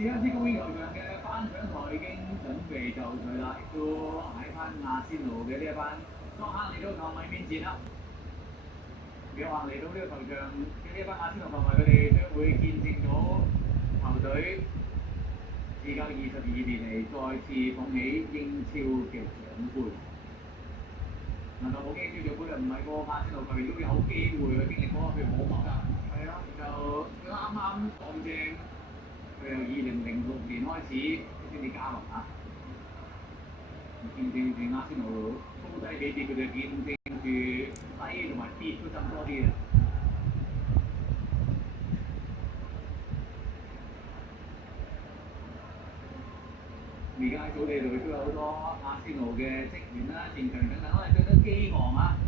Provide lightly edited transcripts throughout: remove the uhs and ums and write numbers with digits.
時間之公園球場嘅頒獎台已經準備就緒啦，亦都喺翻亞仙奴嘅呢一班作客嚟到球迷面前啦。有幸嚟到呢個球場嘅呢一班亞仙奴球迷，佢哋將會見證咗球隊事隔22年嚟再次捧起英超嘅獎杯。能夠冇英超獎杯啊，唔係個亞仙奴球員都有機會去經歷過，譬如我覺㗎。係啊，就佢啱啱撞正。佢由2006年開始先至加盟啊，見證住阿仙奴高低起跌，佢哋見證住低同埋跌都浸多啲嘅。而家喺草地度都有好多阿仙奴嘅職員啦、前場等等，可能最得基昂啊，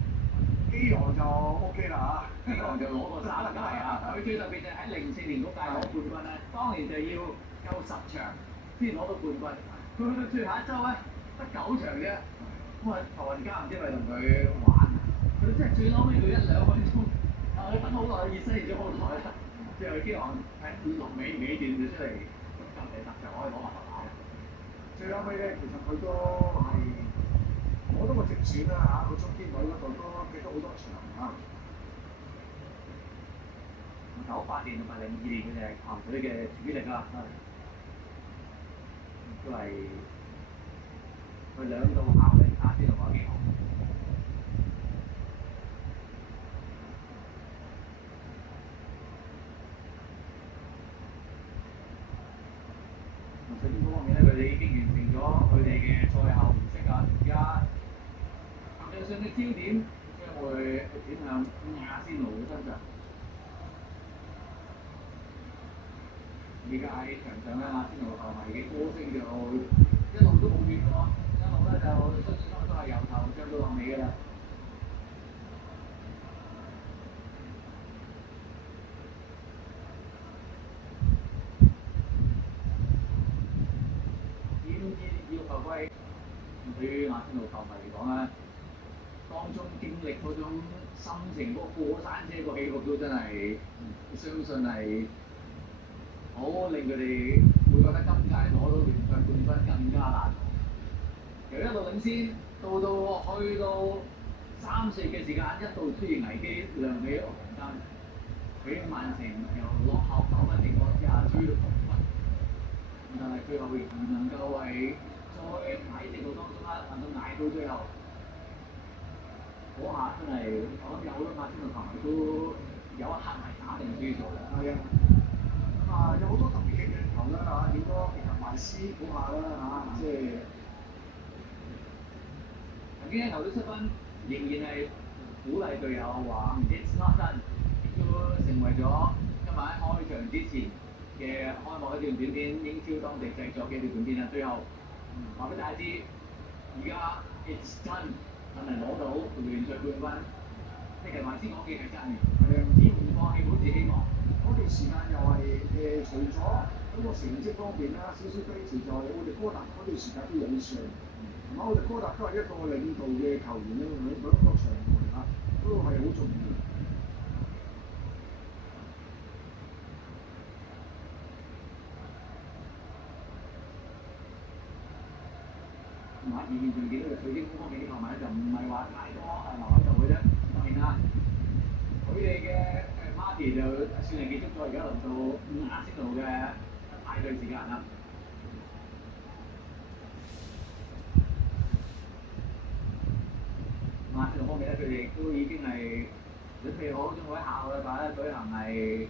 基昂就 OK 啦基昂就攞過3屆啊，佢最特別就係喺04年嗰屆攞冠軍咧，當年就要夠10場先攞到冠軍，佢去到最後一周咧得9場啫。咁啊，頭運家唔知係咪同佢玩啊？佢真係最嬲尾佢1-2分鐘，佢等好耐，熱身熱咗好耐啦。最後基昂喺落尾段就出嚟急嚟10場可以攞埋頭牌。最後尾咧，其實佢都係攞到個直選啦嚇，佢中堅位嗰度都記得好多場啊。98年同埋02年佢哋係球隊嘅主力啊，都係佢兩度效力亞仙奴嗰幾行。水晶宮方面咧，佢哋已經完成咗佢哋嘅賽後儀式啊，而家球場上嘅焦點將會轉向亞仙奴嘅身上。而家喺場上咧，亞仙奴球迷嘅歌聲就一路都冇斷過，一路咧就出都係由頭唱到落尾㗎啦。點知要球季對於亞仙奴球迷嚟講咧，當中經歷嗰種心情嗰個過山車個起伏都真係，相信係好令佢哋會覺得今屆攞到聯賽冠軍更加難。由一路領先到去到3-4嘅時間，一度出現危機，亮起紅燈，俾曼城由落後9分情況之下追到6分，但係最後仍然能夠係再喺直路當中啦，能夠捱到最後。嗰下真係，我諗有好多亞仙奴球迷都有一刻係打定輸數嘅。係啊，咁啊有好多特別嘅鏡頭啦嚇，好多其實曼斯嗰下啦嚇，即係曾經喺球隊失分，仍然係鼓勵隊友話 It's not done， 亦都成為咗今晚喺開場之前嘅開幕一段短片，英超當地製作嘅一段短片啊。最後話俾大家知，而家 It's done。真係攞到聯賽冠軍，即係話先講嘅係真嘅。只要唔放棄，保持希望。嗰段時間又係除咗嗰個成績方面啦，少少低潮就係我哋哥達嗰段時間都有上，同埋我哋哥達都係一個領導嘅球員咧，佢嗰個場外嚇都係好重要。而現場見到嘅水晶宮方面啲球迷就唔係話太多留喺度嘅啫。當然啦，佢哋嘅party 就算係結束咗，而家輪到亞仙奴嘅排隊時間啦。亞仙奴方面咧，佢哋都已經係準備好，將會喺下個禮拜咧舉行係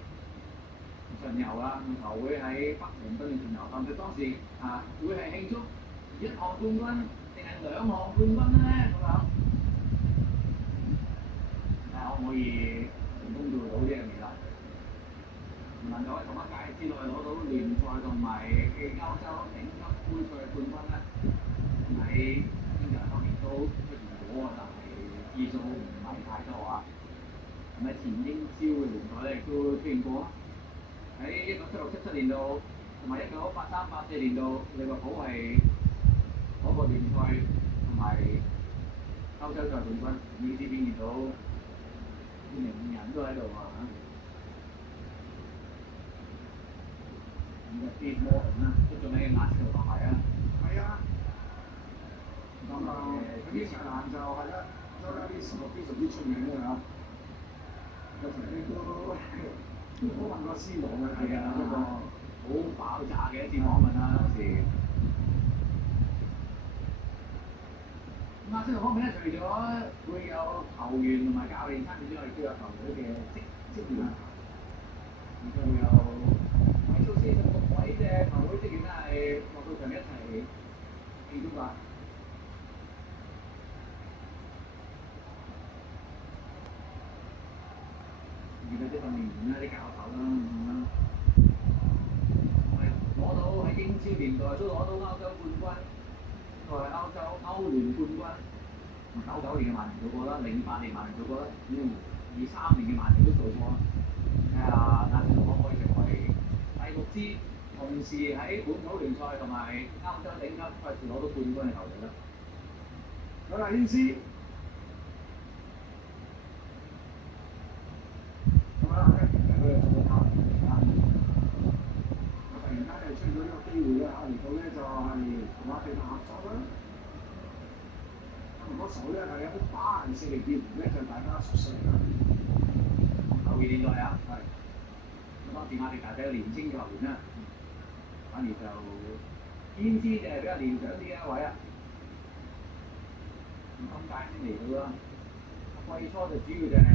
巡遊啦，球會喺北倫敦嘅巡遊，但係當時會係慶祝1項冠軍定係2項冠軍咧咁樣，睇下可唔可以成功做到呢樣嘢啦？唔能夠喺同一屆之內攞到聯賽同埋歐洲頂級杯賽冠軍咧，喺英格蘭方面都出現過，但係次數唔係太多啊。咁喺前英超嘅聯賽咧亦都出現過，喺1976-77年度同埋1983-84年度，利物浦係攞過聯賽同埋歐洲賽冠軍。呢啲邊見到名人都喺度啊！嘅啲摩頓啦，都仲喺亞視度發牌啊。係啊，咁英格蘭就係啦，周街啲時候非常之出名嘅嚇，有時咧都訪問過 C 羅嘅，係啊，一個好爆炸嘅一次訪問啦，當時。亞視度方面咧，除咗會有球員同埋教練參與之外，亦都有球隊嘅職員。仲有為數46位嘅球會職員咧係落到場一齊慶祝㗎。而家啲訓練員啦、啲教頭啦咁啦，攞到喺英超年代都攞到歐洲冠軍，同埋歐聯冠軍。99年嘅曼聯做過啦，08年曼聯做過啦，23年嘅曼聯都做過啦。睇下亞視度可唔可以成為第6支同時喺本土聯賽同埋歐洲頂級賽事攞到冠軍嘅球隊啦。好啦，軒斯，咁啊，佢又做咗教練啊，我突然間又出咗呢個機會咧，嚟到咧就係同馬地達合作啦。嗰時候咧係有啲巴黎聖日耳門咧，就大家熟悉啦。90年代啊，係。咁當時馬地達係個年青球員啦，反而就軒斯就係比較年長啲嘅一位啊。咁今屆先嚟到啦，季初就主要就係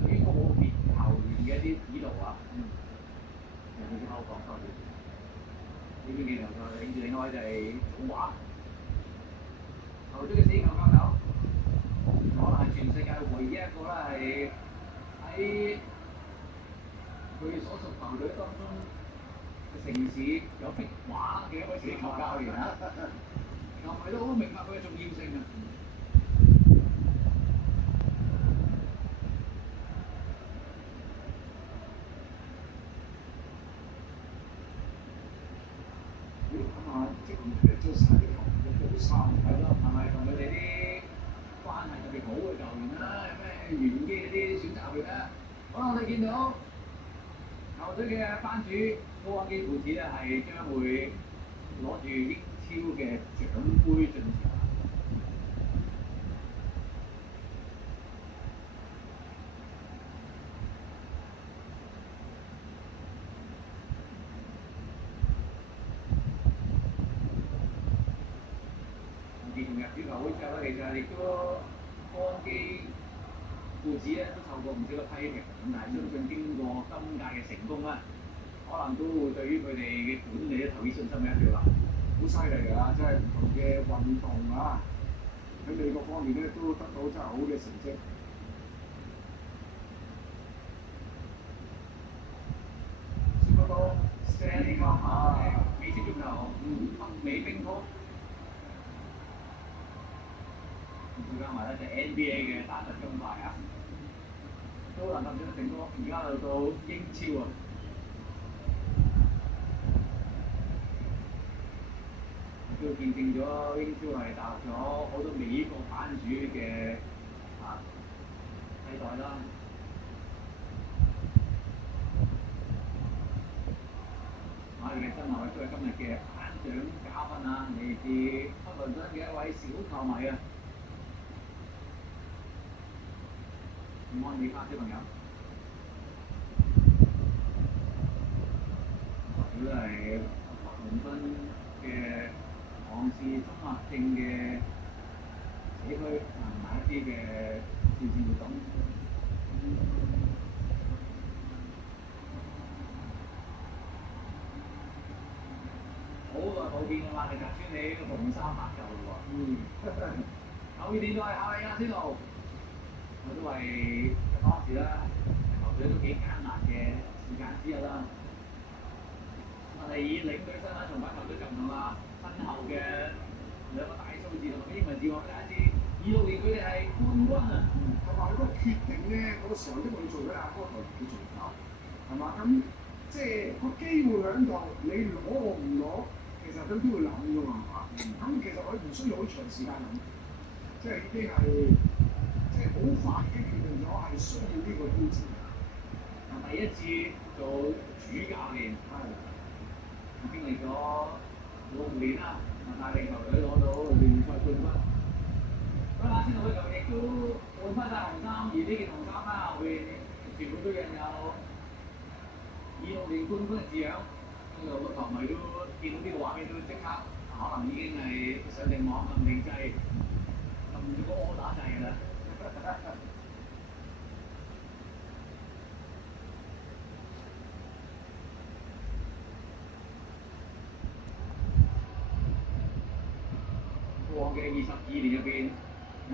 對於個別球員嘅一啲指導啊，尤其是後防球員。呢邊嘅球賽領住另外就係祖華。球隊嘅死球教頭，可能係全世界唯一一個咧係喺佢所屬球隊當中嘅城市有壁畫嘅一位死球教練啊！球迷都好明白佢嘅重要性啊！咁啊，即係做晒啲球員嘅補償，係咯，係咪同佢哋啲關係特別好嘅球員啦？有咩玄機嗰啲選擇佢咧？好啦，我哋見到球隊嘅班主高安基父子咧係將會攞住英超嘅獎杯進場。自從入主球會之後咧，其實亦都安基父子咧都受過唔少嘅批評，咁但係相信經過今屆嘅成功啦，可能都會對於佢哋嘅管理咧投以信心嘅一票啦。好犀利㗎，即係唔同嘅運動啊，喺美國方面咧都得到真係好嘅成績。Super Bowl Stanley Cup 美式足球，北美冰球。再加埋咧就 NBA 嘅單日金牌啊，都能夠取得成功。而家去到英超啊，都見證咗英超係踏入咗好多美國版主嘅世代啦。我哋嘅新來都係今日嘅頒獎嘉賓啊，嚟自北倫敦嘅一位小球迷啊。安利卡小朋友，佢都係北倫敦嘅昂氏綜合症嘅社區同埋一啲嘅慈善活動。好耐冇見㗎嘛，你隔穿你呢個紅衫白袖喎。90年代係亞視度。我都係當時啦，球隊都幾艱難嘅時間之一啦。我哋以領隊身份重返球隊就唔同啦，身後嘅兩個大數字同埋英文字幕俾大家知，26年佢哋係冠軍啊！同埋嗰個決定咧，嗰個時候因為佢做咗阿哥台叫做教，係嘛？咁即係個機會喺度，你攞我唔攞，其實佢都會諗㗎嘛，係嘛？咁其實佢唔需要好長時間諗，即係已經係。即係好快已經決定咗係需要呢個挑戰。第一次做主教練，經歷咗6年啦，帶領球隊攞到聯賽冠軍。咁阿仙奴嘅球員亦都換翻晒紅衫，而呢件紅衫啦後邊全部都印有26年冠軍嘅字樣。咁好多球迷都見到呢個畫面都即刻可能已經係上定網撳定掣，撳住個柯打掣㗎啦。過往嘅22年入邊，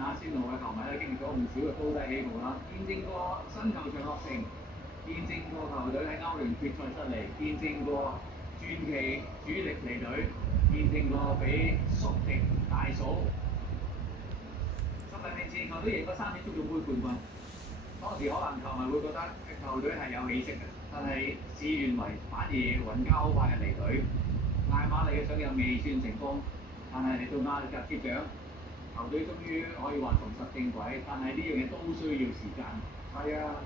阿仙奴嘅球迷咧經歷咗唔少嘅高低起伏啦，見證過新球場落成，見證過球隊喺歐聯決賽失利，見證過傳奇主力離隊，見證過俾宿敵大嫂。10年前球隊贏過3次足總杯冠軍，當時可能球迷會覺得球隊係有起色嘅，但係事與願違，反而雲加好快嘅離隊，艾馬利嘅上任未算成功。但係嚟到亞歷格接掌，球隊終於可以話重拾正軌，但係呢樣嘢都需要時間。係啊，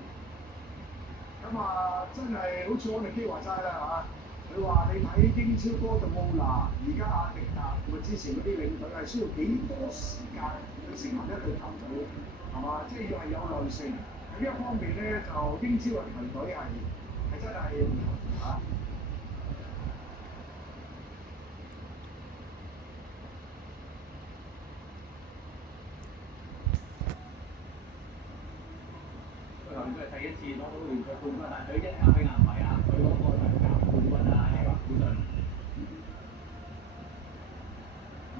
咁啊真係好似安力基話齋啦嚇，佢話你睇英超哥迪奧拿，而家阿迪達同埋之前嗰啲領隊係需要幾多時間去成立一隊球隊，係嘛？即係要係有耐性。喺呢一方面咧，就英超嘅球隊係真係唔同嚇。佢頭先都係第一次攞到聯賽冠軍，但係佢一加比亞唔係啊，佢攞過兩屆冠軍啊，利華古遜。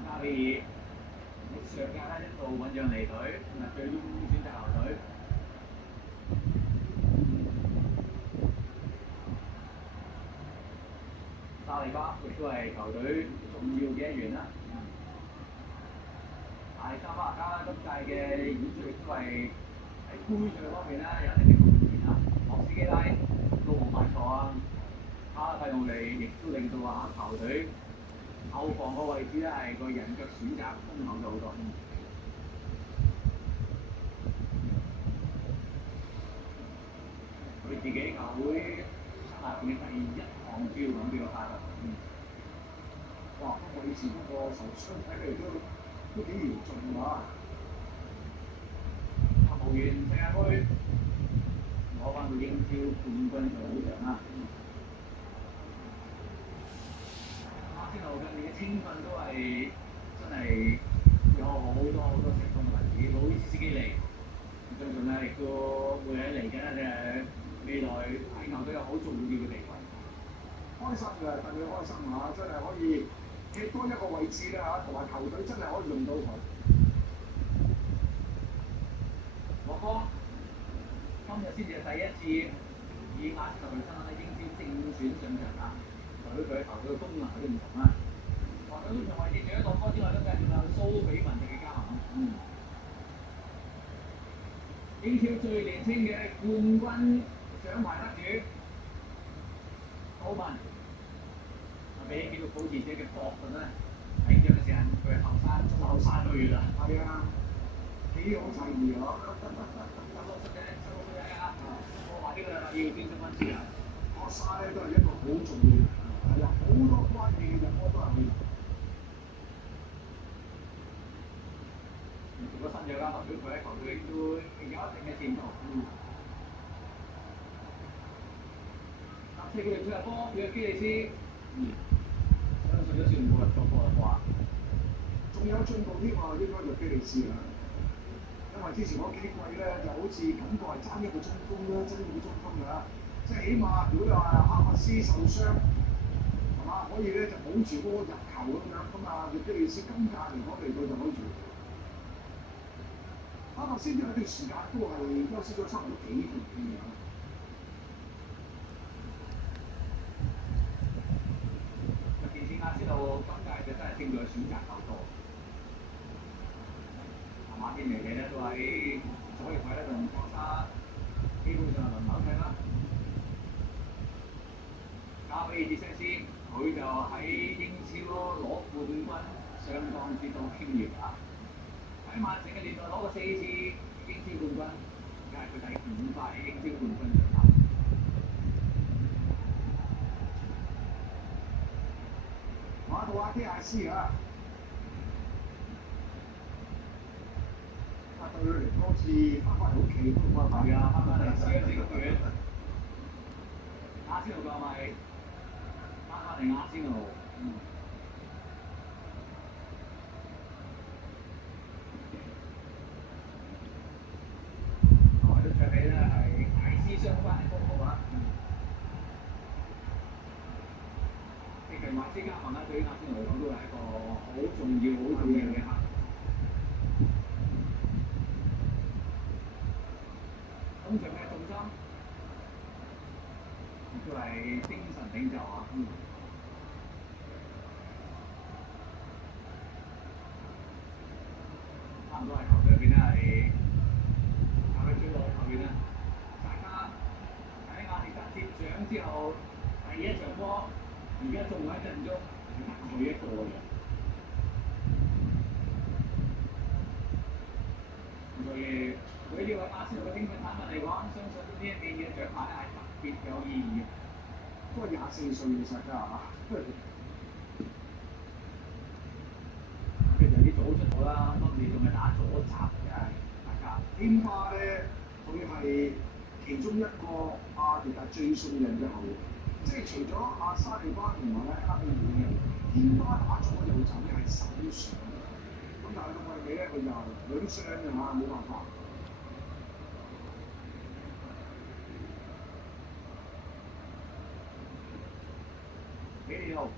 加比爾上屆咧一度醞釀離隊，但係最終選擇留隊。沙利巴亦都係球隊重要嘅一員啦。但係沙巴加今屆嘅演出亦都係喺杯賽方面咧有一定嘅貢獻啊。莫斯基拉都冇買錯啊，卡蒂奧利亦都令到球隊後防個位置咧係個人腳選擇豐厚咗好多。佢自己球會生涯嘅第1項標咁俾我睇啦。哇！不過以前嗰個受傷睇嚟都幾嚴重㗎。無緣世界盃攞翻到英超冠軍就好長啦。阿仙奴近年嘅青訓都係真係有好多成功嘅例子，路易斯基利，相信咧亦都會喺嚟緊嘅未來喺球隊有好重要嘅地位。開心嘅，戥佢開心嚇，真係可以踢多一個位置咧嚇，同埋球隊真係可以用到佢。我哥今日先至係第一次以亞洲球員身份喺英超正選上場啊！佢球隊嘅功能有啲唔同啦。球隊中場位置除咗洛哥之外，都繼續有蘇比文迪嘅加盟。英超最年輕嘅冠軍獎牌得主奧文，比起紀錄保持者嘅霍頓咧，喺呢嘅時間佢係後生3個月啦。係啊，幾好際遇啊！16歲啊！我話呢個要專心温書啊！學沙咧都係一個好重要，係啊，好多關鍵嘅入波都係佢。如果新約啦，代表佢喺球隊都有一定嘅前途。14個月出入波，約基利斯，相信都算冇入錯波啦啩。仲有進步添喎，應該約基利斯啊！因為之前嗰幾季咧，就好似感覺係爭一個中鋒啦，爭一個中鋒㗎，即係起碼如果你話哈密斯受傷，係嘛，可以咧就保住嗰個入球咁樣，咁啊約基利斯今屆嚟講嚟到就可以做。哈密斯呢有段時間都係休息咗差唔多幾年咁樣。尤其是阿仙奴今屆就真係勝在選擇夠多。馬天尼咧都喺左翼位咧同國沙基本上係輪流踢啦。加比爾捷西斯佢就喺英超攞冠軍，相當之多經驗啊！喺曼城嘅年代攞過4次英超冠軍，而家係佢第5塊英超冠軍獎牌。馬天亞斯啊！對佢嚟講好似翻返嚟屋企咁啊！係啊，翻嚟試咗幾個月，亞仙奴夠咪翻嚟亞仙奴。都着起咧係大師相關嘅歌曲啊！其實馬斯加盟咧對於亞仙奴嚟講都係一個好重要、好重要嘅客。通常嘅重心都係精神領袖啊！差唔多係球隊入邊咧係跑喺最落後邊啦。大家喺亞歷山接掌之後，第一場波而家仲喺陣中，得佢一個嘅。所以對呢位亞仙奴嘅青訓產品嚟講，相信呢一面嘅獎牌係特別有意義嘅。不過24歲其實㗎嚇。佢就啲早出咗啦，當時仲係打左閘嘅，大家。天花咧，佢係其中一個阿迪達最信任嘅後衞，即係除咗阿沙利巴同埋咧克里爾嘅，天花打左右閘咧係首選。咁但係到季尾咧，佢就兩傷嘅嚇，冇辦法。幾年後，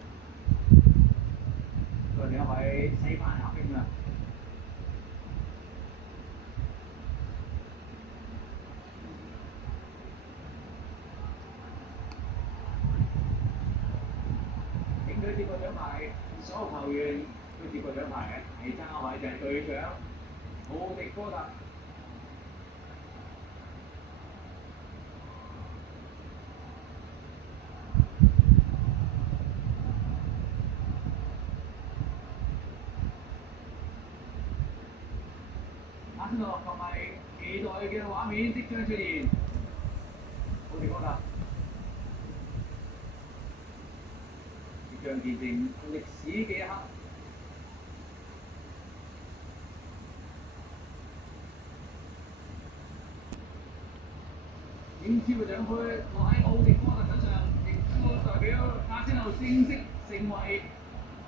佢另一位西班牙兵啊！領隊接過獎牌，所有球員都接過獎牌嘅，係爭一位就係隊長奧迪哥特。亞仙奴球迷期待嘅畫面即將出現，奧迪哥特即將見證歷史嘅一刻。英超嘅獎杯落喺奧迪哥特身上，亦都代表亞仙奴正式成為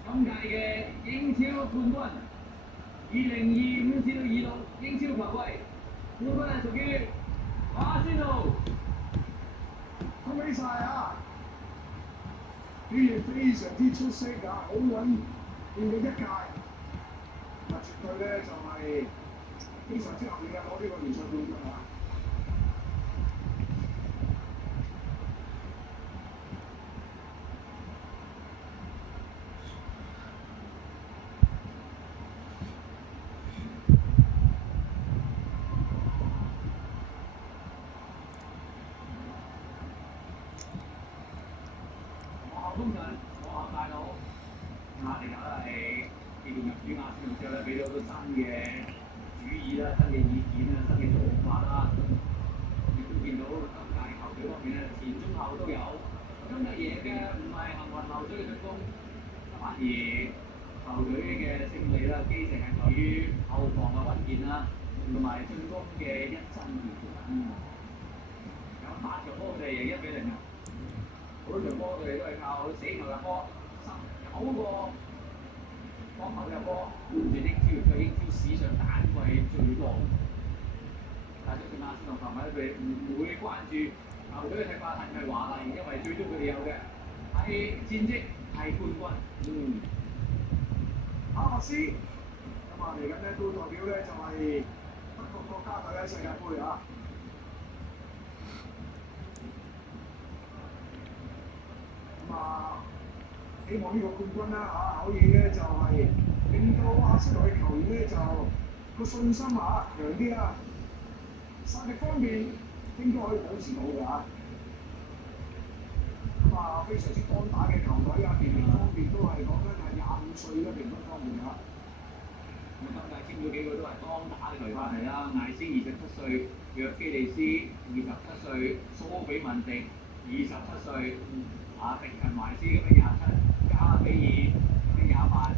今屆嘅英超冠軍。2025至26英超球季冠軍係屬於亞仙奴。恭喜晒啊！表現非常之出色㗎，好穩健嘅一屆。絕對咧就係非常之合理嘅攞呢個聯賽冠軍啊！通常我考大佬，亞迪達咧係自從入主亞仙奴之後咧，俾咗好多新嘅主意啦、新嘅意見啦、新嘅做法啦。亦都見到今屆球隊方面咧，前中後都有。今日贏嘅唔係幸運流水嘅進攻，反而球隊嘅勝利啦，基石係在於後防嘅穩健啦，同埋進攻嘅一針見血。有8場波佢哋贏1-0啊！嗰場波佢哋都係靠死球入波，9個幫球入波，換住英超嘅英超史上單季最多。但係就算亞仙奴球迷佢哋唔會關注球隊嘅踢法係咪華麗，因為最終佢哋有嘅係戰績係冠軍。哈馬斯咁啊嚟緊咧都代表咧就係德國國家隊喺世界盃啊！希望呢個冠軍啦嚇，可以咧就係令到亞仙奴嘅球員咧就個信心強啲啊，實力方面應該可以保持到嘅嚇。非常之當打嘅球隊啊，年齡方面都係講緊係25歲嘅平均方面嚇。今屆簽咗幾個都係當打嘅球員嚟啦，艾斯27歲，約基利斯27歲，蘇比文迪27歲。迪勤懷斯咁樣27，加比爾咁樣28。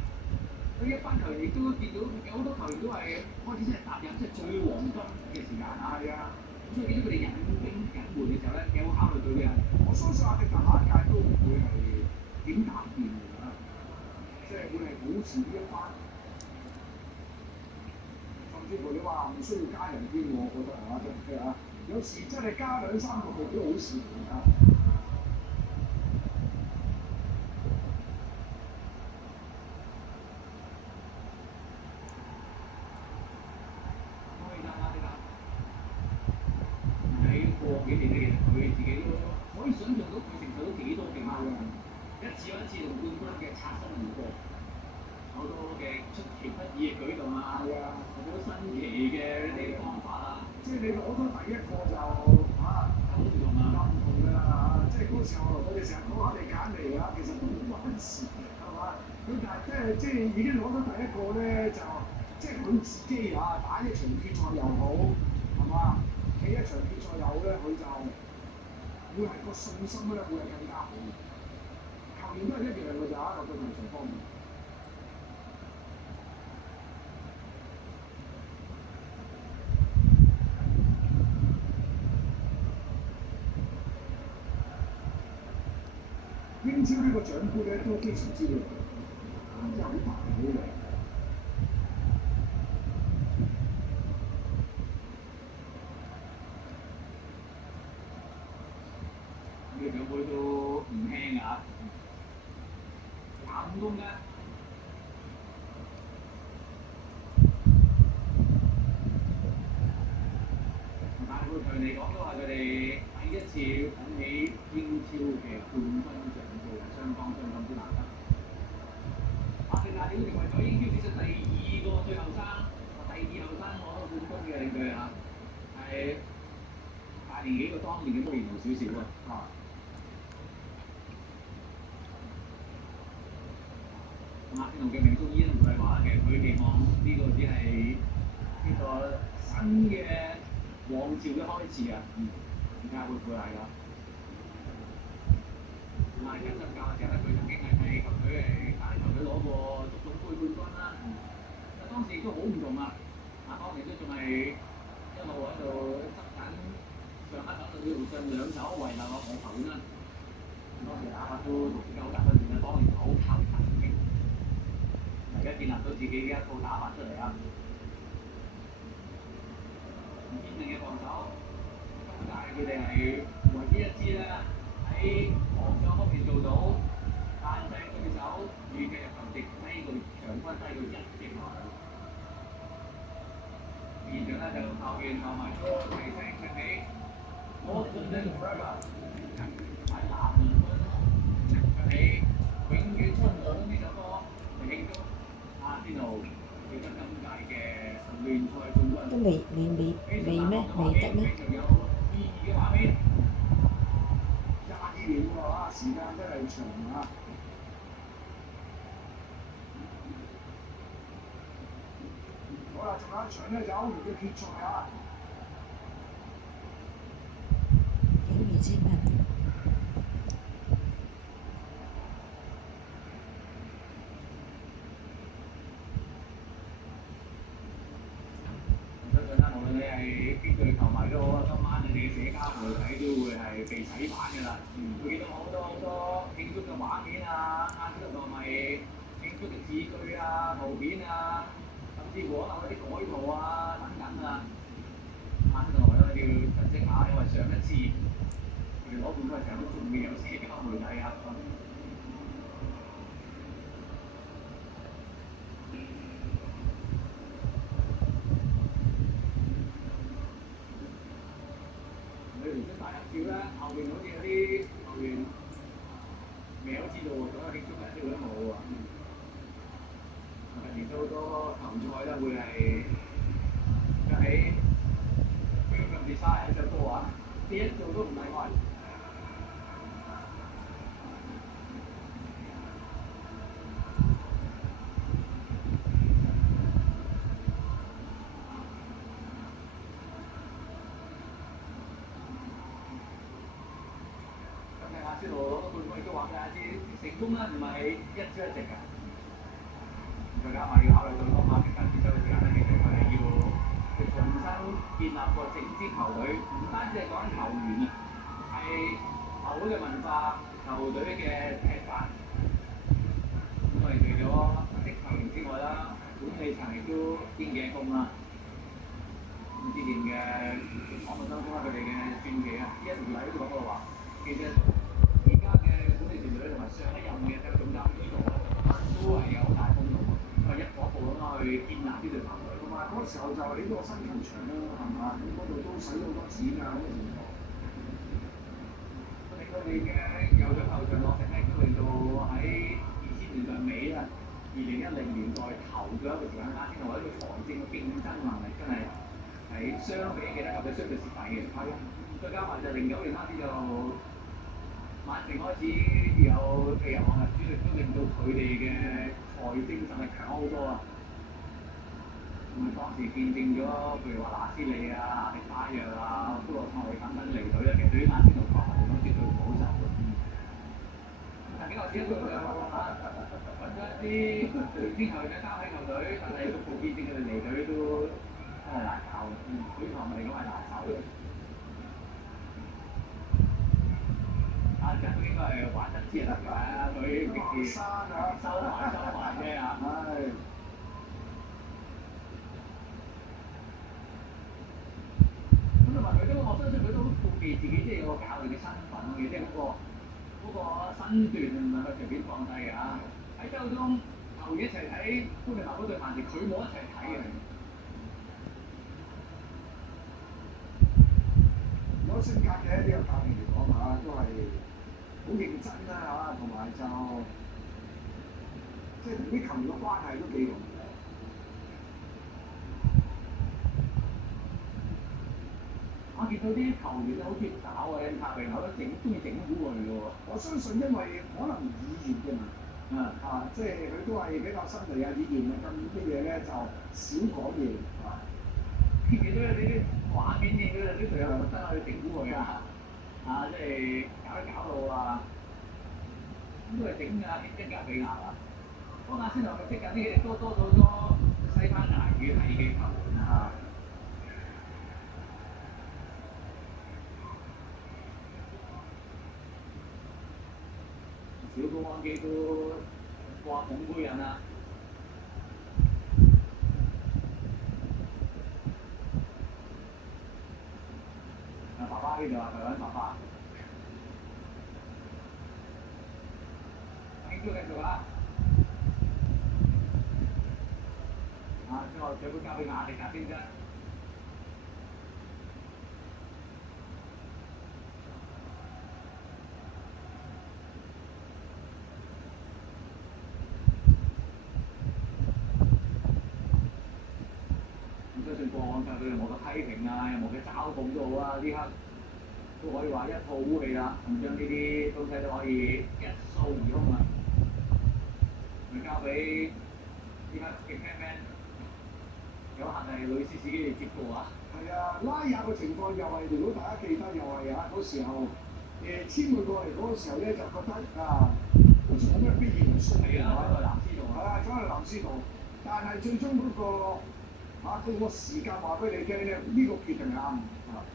佢一班球員亦都見到有好多球員都係開始真係踏入即係最黃金嘅時間啊！係啊，所以見到佢哋隱兵隱瞞嘅時候咧，有冇考慮到嘅？我相信阿迪達下一屆都唔會係點答變㗎啦，即係會係保持呢一班，甚至乎你話唔需要加人添，我覺得係嘛，即係啊，有時真係加2、3個係幾好事嚟㗎。喺過幾年咧，其實佢自己都可以想象到佢承受到幾多嘅壓力，一次又一次同冠軍嘅擦身而過，好多嘅出其不意嘅舉動啊，係啊，好多新奇嘅一啲方法啊，即係你攞到第一個就好唔同啊！又唔同㗎啦，即係嗰時候我哋成日講下你揀嚟啊，其實都冇關事係嘛？咁但係即係已經攞到第一個咧，就即係佢自己啊打一場決賽又好係嘛？起一場決賽又好咧，佢就會係個信心咧會係更加好。球員都係一樣㗎咋，落到場上方面。英超呢個獎杯咧都非常之靚，真係好大好靚。呢個獎杯都唔輕啊，25公斤。但係對佢嚟講都係佢哋第一次捧起英超嘅冠軍獎杯，相當之難得。阿迪亞你都成為咗英超史上第2個最後生，第2後生攞冠軍嘅領隊啊，係大年紀過當年嘅摩連奴少少啊。阿仙奴嘅名宿伊恩就係話，其實佢期望呢個只係呢個新嘅王朝嘅開始啊！而家會唔會係㗎？但係跟進教嘅時候咧，佢曾經係為球隊帶球隊攞過足總杯冠軍啦。但當時亦都好唔同啊！當時都仲係一路喺度執緊上一等到要上2手遺留嘅球員啦。當時打法都夠得分段啊，當年好靠突擊。而家建立到自己嘅一套打法出嚟啊！堅定嘅防守，但係佢哋係唯一一支咧喺防守方面做到限制對手預計入球值低到場均低到1嘅球。現場咧就後邊球迷都齊聲唱起，Golden Forever， 喺南倫敦唱起永遠出冇呢首歌嚟慶祝阿仙奴奪得今屆嘅聯賽冠軍。都未咩？未得咩？有意義嘅畫面。22年喎，時間真係長啊！好啦，仲有一場咧就歐聯嘅決賽啊！幾未知咩？相信啦，無論你係邊隊球迷都好啊，今晚你哋嘅社交媒體都會係被洗版㗎啦。會見到好多慶祝嘅畫面啊，阿仙奴球迷慶祝嘅字句啊、圖片啊，甚至乎可能嗰啲改圖啊等等啊。阿仙奴咧要珍惜下，因為上一次佢哋攞冠軍嘅時候都仲未有社交媒體啊。你連出大合照咧，後邊好似有啲球員未有知道喎，仲有慶祝緊呢個都冇喎。近年都好多球賽咧會係就喺 Welcome Desire 呢首歌啊，邊一度都唔例外。阿仙奴攞到冠軍亦都話俾大家知，成功咧唔係一朝一夕㗎，再加埋要考慮到當馬迪跟住走嘅時間咧，其實佢係要重新建立個整支球隊，唔單止係講緊球員啊，係球會嘅文化、球隊嘅踢法。咁我哋除咗職球員之外啦，管理層亦都肩頸工啦。咁之前嘅網絡當中啦，佢哋嘅傳奇啊，呢一條例都講到話，其實而家嘅管理團隊同埋上一任嘅體育總監呢度都係有好大功勞，因為一步一步咁去建立呢隊球隊。同埋嗰時候就起咗個新球場啦，係嘛？咁嗰度都使咗好多錢啊，咁嘅情況。令佢哋嘅游水球場落成咧，都令到喺2000年代尾啊、2010年代頭嘅一個時間間，先話呢個財政嘅競爭能力真係相比其他球隊相對蝕底嘅。係啊，再加埋就09年開始就曼城開始有譬如項入主力，都令到佢哋嘅財政實力強好多啊。咁啊，當時見證咗譬如話拿斯利啊、迪巴約啊、布洛塞等等離隊咧，其實對於阿仙奴球迷嚟講絕對唔保守嘅。但幾個時一個兩個揾咗一啲年輕球員交喺球隊，但係個普遍性佢哋離隊都真係難搞嘅。對於球迷嚟講係難受嘅。阿陣都應該係玩得知啊，佢極其收埋啫啊！係。咁同埋佢都，我相信佢都好顧忌自己，即係有個教練嘅身份嘅，即係嗰個身段唔能夠隨便放低嘅嚇。喺周中球員一齊睇潘尼茅嗰隊曼城，佢冇一齊睇嘅。有性格嘅呢個教練嚟講嚇，都係好認真啦嚇，同埋就即係同啲球員嘅關係都幾濃嘅。我見到啲球員咧好似搞啊，拍榮口都中意整蠱佢嘅喎。我相信因為可能語言嘅問題，即係佢都係比較新嚟啊，語言啊咁啲嘢咧就少講嘢啊。見到有啲畫面見到有啲隊友特登去整蠱佢啊，即係搞到啊，咁都係整㗎，一格比亞啊。不過阿仙奴佢識緊啲多咗好多西班牙語系嘅球員啊。小高安基都掛捧杯人啦。爸爸呢度啊，佢揾爸爸。慶祝繼續啦！將個獎杯交俾亞迪格先啫。相信過往佢任何嘅批評啊，任何嘅嘲諷都好啊，呢刻都可以話一吐烏氣啦，咁將呢啲東西都可以一掃而空啦。咪交俾呢刻嘅 cameraman，有幸係女士自己嚟接過啊。係啊，拉亞嘅情況又係，如果大家記得又係啊，嗰時候簽佢過嚟嗰個時候咧，就覺得好似冇咩必要送佢啊。走去藍斯度啊。係啊，走去藍斯度，但係最終嗰個時間話俾你聽咧，呢個決定係啱啊。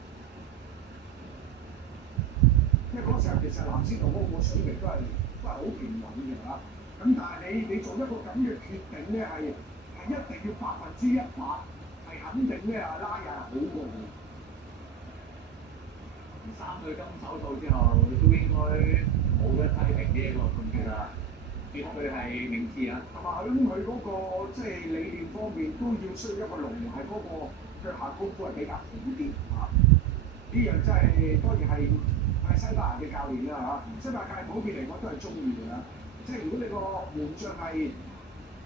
因為嗰時候其實藍斯度嗰個水平都係好平穩嘅嚇。咁但係你做一個咁嘅決定咧，係一定要100%係肯定咧拉亞好過佢。3對金手套之後，都應該冇得批評呢一個判決啦，絕對係明智啊！同埋佢嗰個即係理念方面都要需要一個龍係嗰個腳下功夫係比較好啲嚇。呢樣真係當然係西班牙嘅教練啦嚇，西班牙教練普遍嚟講都係中意嘅啦。即係如果你個門將係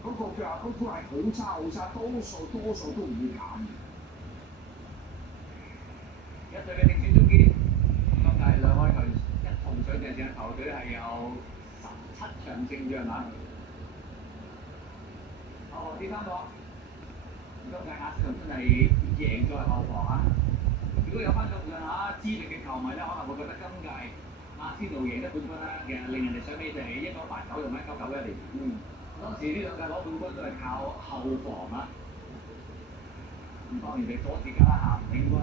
嗰個腳下功夫係好差，多數都唔會減嘅。一隊嘅正選中堅，今屆兩開球一同上陣嘅球隊係有17場勝仗啊！第三個，今屆阿仙奴真係贏在後防啊！如果有翻咁上下資歷嘅球迷咧，可能會覺得今屆阿仙奴贏得冠軍啦，其實令人哋想起就係1989同1991年。當時呢兩屆攞冠軍都係靠後防啊，咁當然你佐治加拉咸領軍，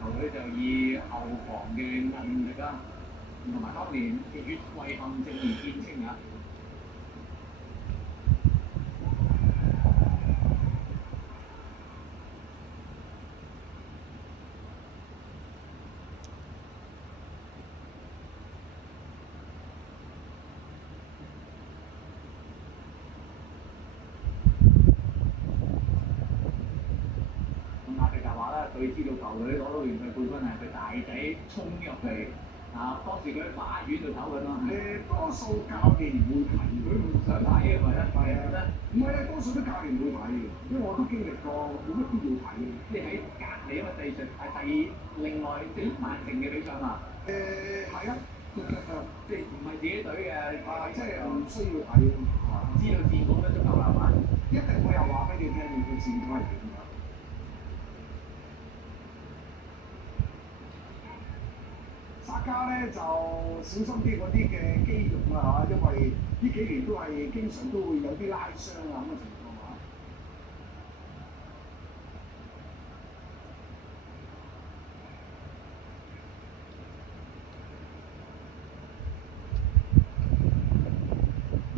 球隊就以後防嘅韌力啊，同埋當年嘅越位陷阱而見稱啊。佢知道球隊攞到聯賽冠軍係佢大仔衝入嚟啊！當時佢喺花園度唞緊咯。多數教練唔會提，佢唔想睇嘅咪一係啊，唔係啊，多數啲教練唔會睇嘅，因為我都經歷過，冇乜必要睇嘅。即係喺隔離啊嘛，第另外即係曼城嘅比賽嘛。係啊，即係唔係自己隊嘅，即係唔需要睇，知道戰果都足夠啦嘛。一定會有話俾你聽，你個戰果係點樣。沙加咧就小心啲嗰啲嘅肌肉啊嚇，因為呢幾年都係經常都會有啲拉傷啊咁嘅情況嚇。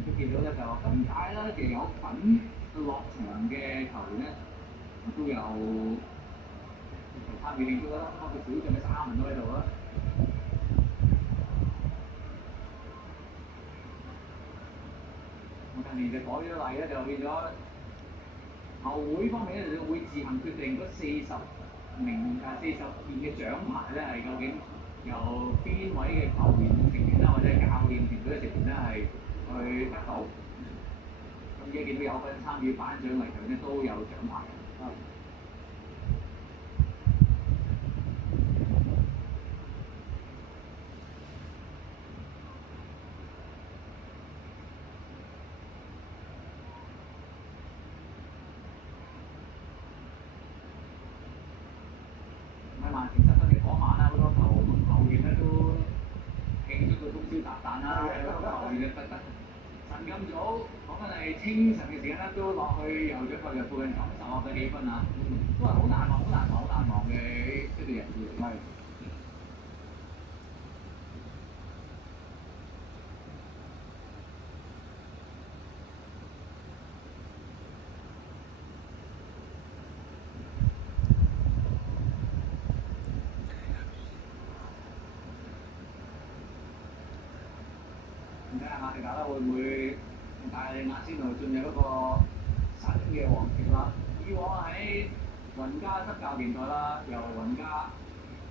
都見到咧就近排啦，其實有份落場嘅球員咧都有參與慶祝啦，包括小將嘅沙文都喺度啦。近年就改咗例咧，就變咗球會方面咧就會自行決定嗰40件嘅獎牌咧係究竟由邊位嘅球員成員啦，或者係教練團隊嘅成員咧係去得到。咁而家見到有份參與頒獎禮場咧都有獎牌。曼城失分嘅嗰晚啦，好多球員咧都慶祝到通宵達旦啦，球員就特登晨咁早，講緊係清晨嘅時間咧，都落去酋長球場附近感受下嘅氣氛啊，都係好難忘嘅一隊人士嚟。睇下馬迪達啦，會唔會帶領阿仙奴進入一個新嘅王朝啦？以往喺雲加執教年代啦，由雲加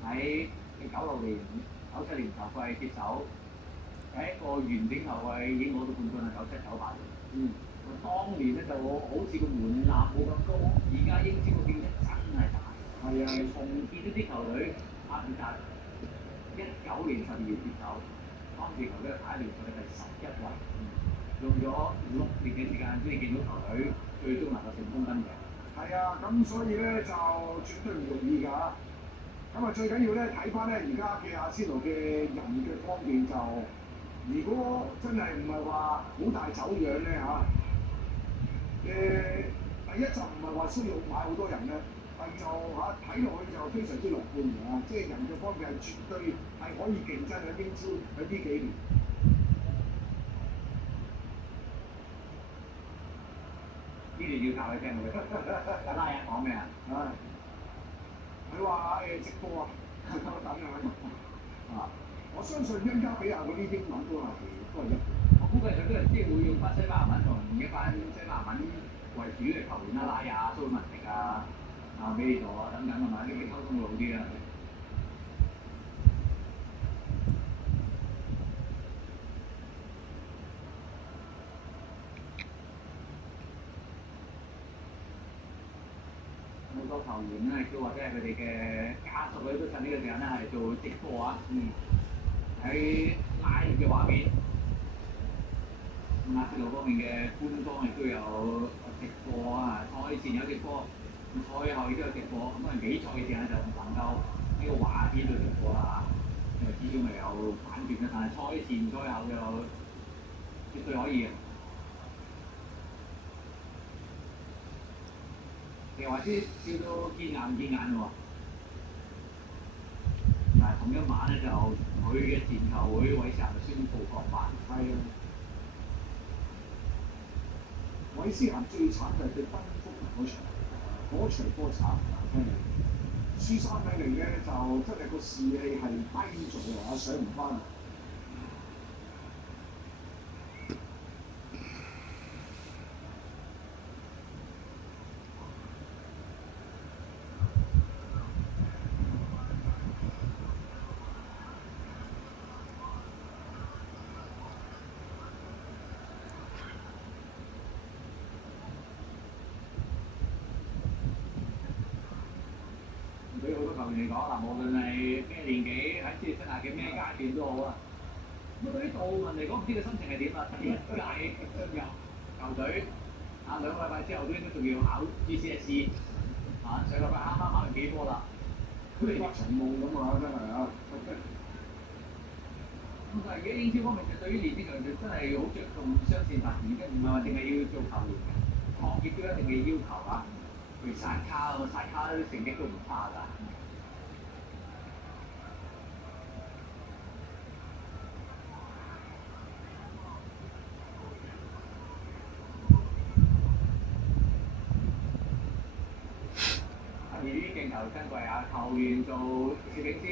喺96年、97年球季接手，第一個完整後衞已經攞到冠軍啦，97、98年。當年咧就好似個門檻冇咁高，而家英超個競爭真係大。係啊，重建一啲球隊，馬迪達19年12月接手。當時球隊排聯賽第11位，用咗6年嘅時間先至見到球隊最終能夠成功登頂。係啊，咁所以咧就絕對唔容易㗎。咁啊最緊要咧睇翻咧而家嘅阿仙奴嘅人嘅方面就，如果真係唔係話好大走樣咧嚇，第一就唔係話需要買好多人咧。第二就睇落去就非常之樂觀嘅，即係人嘅方面係絕對係可以競爭喺英超喺呢幾年。呢段要教你聽嘅，拉人講咩啊？佢話直播啊，直播等啊。我相信恩加比亞嗰啲英文都係一。我估計佢都係即係會用翻西班牙文同一班西班牙文為主嘅球員啦，拉亞、蘇文迪啊。美利佐啊等等係咪？呢啲溝通會好啲啦。好多球員咧，亦都或者係佢哋嘅家屬咧，都趁呢個時間咧係做直播啊。喺live嘅畫面，阿仙奴方面嘅官方亦都有直播啊，賽前有直播。賽後亦都有直播，咁比賽嘅時間就唔能夠呢個畫片度直播啦嚇，因為始終係有版權嘅。但係賽前賽後就絕對可以嘅。你話啲笑到見眼唔見眼喎，但係同一晚咧就佢嘅前球會韋斯咸就宣布降班。係啊，韋斯咸最慘就係對賓福特嗰場波慘輸3-0咧就真係個士氣係低咗啊，上唔翻。對好多球員嚟講嗱，無論係咩年紀，喺職業生涯嘅咩階段都好啊。咁對於杜文嚟講，唔知佢心情係點啊？第一屆進入球隊2個禮拜之後都應該仲要考 GCSE 上個禮拜啱考完幾科啦。佢哋發長夢咁啊，真係啊！咁但係而家英超方面就對於年輕球員就真係好着重雙線發展，即唔係話淨係要做球員嘅，學業都一定嘅要求啊。譬如薩卡啲成績都唔差㗎。而呢啲鏡頭珍貴啊，球員做攝影師。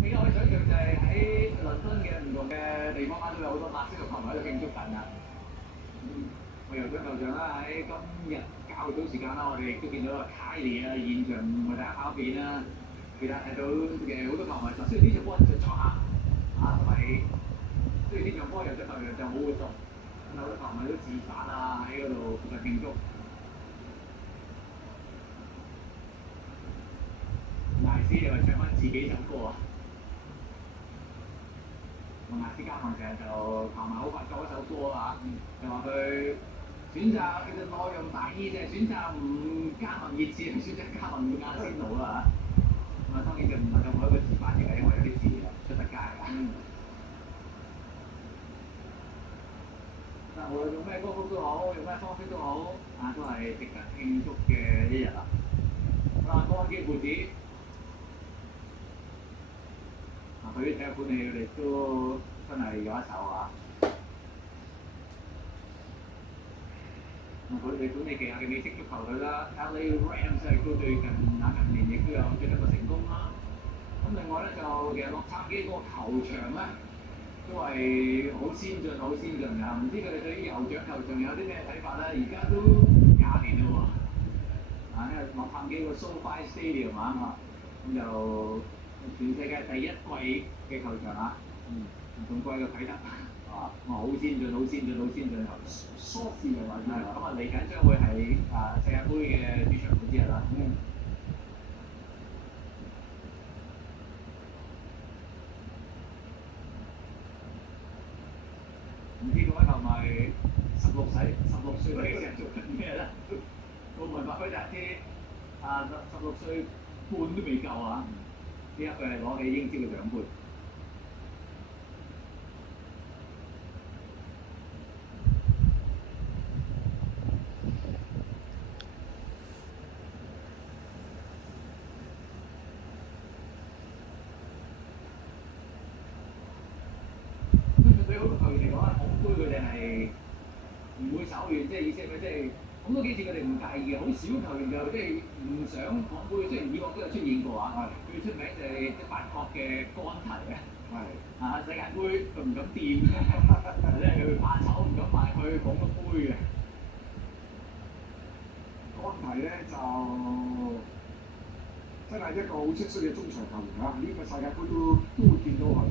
你可以想象就係喺倫敦嘅唔同嘅地方都有好多白色嘅球迷喺度慶祝緊啊！我游水球場啦，喺今日較早時間啦，我哋亦都見到阿卡利啊現場為大家跑片啦。其實睇到嘅好多球迷就雖然呢場波就作客同埋雖然呢場波游水球場就冇活動，有好多球迷都自發喺嗰度附近慶祝。大師你話唱翻自己首歌啊！亞斯加盟成日就球迷好快作一首歌就話佢選擇佢嘅內容大意就係選擇唔加盟熱刺，選擇加盟亞仙奴啦咁當然就唔能夠每一個字翻譯嘅，因為有啲字出得街但無論用咩歌曲都好，用咩方式都好，都係值得慶祝嘅一日啦。好啦，安基父子。佢啲體育管理佢哋都真係有一手啊！佢哋管理旗下嘅美式足球隊啦 ，LA Rams 亦都最近年亦都有取得個成功啦。咁另外咧就其實洛杉磯嗰個球場咧都係好先進㗎，唔知佢哋對於酋長球場有啲咩睇法咧？而家都20年嘞喎，因為洛杉磯個 SoFi Stadium 咁就。全世界第一季嘅球場仲貴過啟德好先進Sophie 係話咁嚟緊將會係世界盃嘅主場館之一啦。唔知各位球迷16歲嗰啲成做緊咩咧？奧文白區就係啲16歲半都未夠啊！呢一個係攞起英超嘅獎杯。對好多球員嚟講咧，捧杯佢哋係唔會手軟，即係意思係咩？即係捧多幾次佢哋唔介意嘅，好少球員就即係唔想捧杯，雖然以往都有出現過最出名就係即法國嘅干提世界盃佢唔敢掂，即係佢怕醜唔敢埋去捧個杯嘅。干提咧就真係一個好出色嘅中場球員呢個世界盃都會見到佢。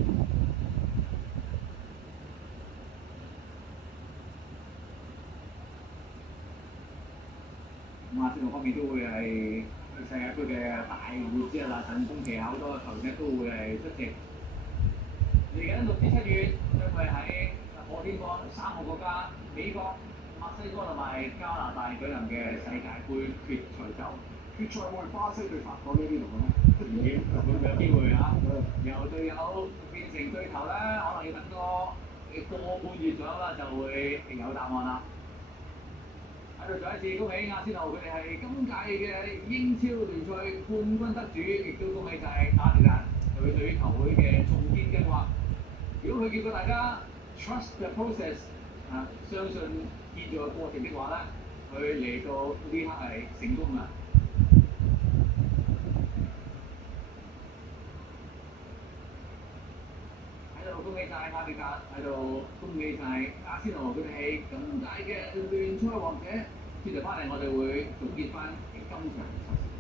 亞仙奴方面都會係世界盃嘅大會之一啦，陣中旗下好多嘅球員都會係出席。嚟緊6至7月將會喺破天荒3個國家美國、墨西哥同埋加拿大舉行嘅世界盃決賽周。決賽會巴西對法國呢邊度咧？會唔會有機會啊？由隊友變成對頭咧，可能要等多個半月左右啦，就會有答案啦。喺度再一次恭喜阿仙奴，佢哋係今屆嘅英超聯賽冠軍得主，亦都恭喜晒阿迪達佢對於球會嘅重建計劃。如果佢叫過大家 trust the process 啊，相信建造嘅過程的話咧，佢嚟到呢刻係成功㗎。喺度恭喜晒阿迪達，喺度恭喜晒阿仙奴，佢哋係今屆嘅聯賽王者。接住翻嚟，我哋會總結翻今場賽事。